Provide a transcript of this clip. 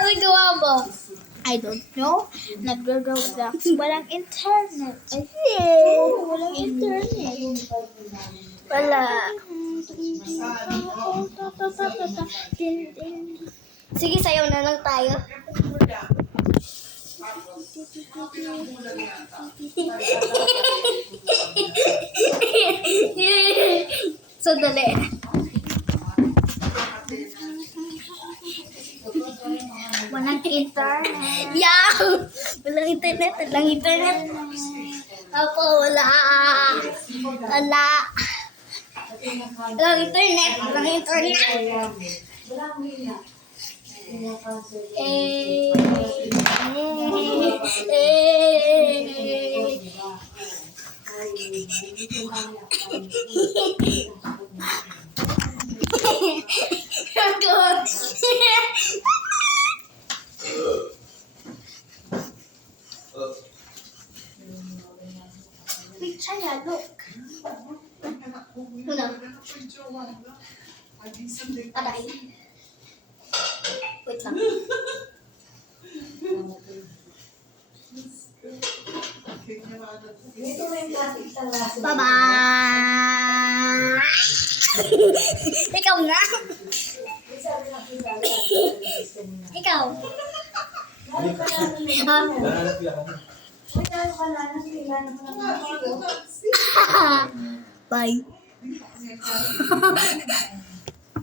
Ano gawa mo? I don't know. Nag-Roblox. Walang internet. Walang internet. Wala. Sige, sayaw na lang tayo. Sandali. Walang internet. Yeah! Walang internet. Walang internet. Opo, wala. Wala. Walang internet. Walang internet. Wait, Chaya, look. Ano? Aray. Wait lang. Bye-bye! Ikaw na? Ikaw? Bye.